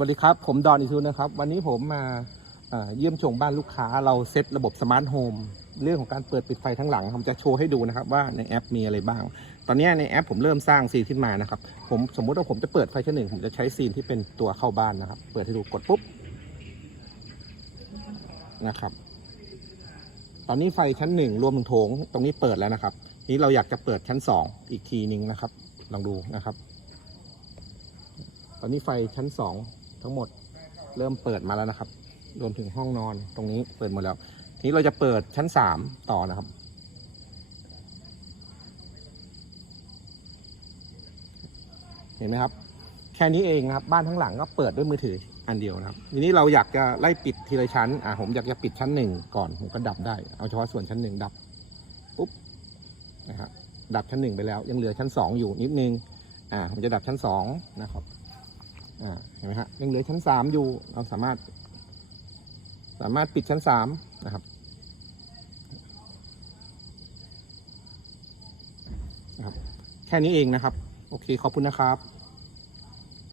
วัสดีครับ ผมดอนอิทูนะครับ วันนี้ผมมาเอ่อเยี่ยมชมบ้านลูกค้าเราเซตระบบสมาร์ทโฮมเรื่องของการเปิดปิดไฟทั้งหลังผมจะโชว์ให้ดูนะครับว่าในแอปมีอะไรบ้าง ตอนนี้ในแอปผมเริ่มสร้างซีนขึ้นมานะครับ ผมสมมุติว่าผมจะเปิดไฟชั้นหนึ่งผมจะใช้ซีนที่เป็นตัวเข้าบ้านนะครับ เปิดให้ดูกดปุ๊บนะครับ ตอนนี้ไฟชั้นหนึ่งรวมถึงโถงตรงนี้เปิดแล้วนะครับ นี้เราอยากจะเปิดชั้นสองอีกทีนึงนะครับ ลองดูนะครับ ตอนนี้ไฟชั้นสอง ทั้งหมดเริ่มเปิดมาแล้วนะครับ รวมถึงห้องนอนตรงนี้เปิดหมดแล้ว ทีนี้เราจะเปิดชั้นสามต่อนะครับ เห็นไหมครับ แค่นี้เองนะครับ บ้านทั้งหลังก็เปิดด้วยมือถืออันเดียวนะครับทีนี้เราอยากจะไล่ปิดทีละชั้นอ่าผมอยากจะปิดชั้นหนึ่งก่อนผมก็ดับได้ เอาเฉพาะส่วนชั้นหนึ่งดับปุ๊บนะครับดับชั้นหนึ่งไปแล้ว ยังเหลือชั้นสองอยู่นิดนึงอ่าผมจะดับชั้นสองนะครับ อ่าเห็นไหมฮะยังเหลือชั้นสามอยู่ เราสามารถ สามารถปิดชั้นสามนะครับนะครับ แค่นี้เองนะครับ โอเค ขอบคุณนะครับ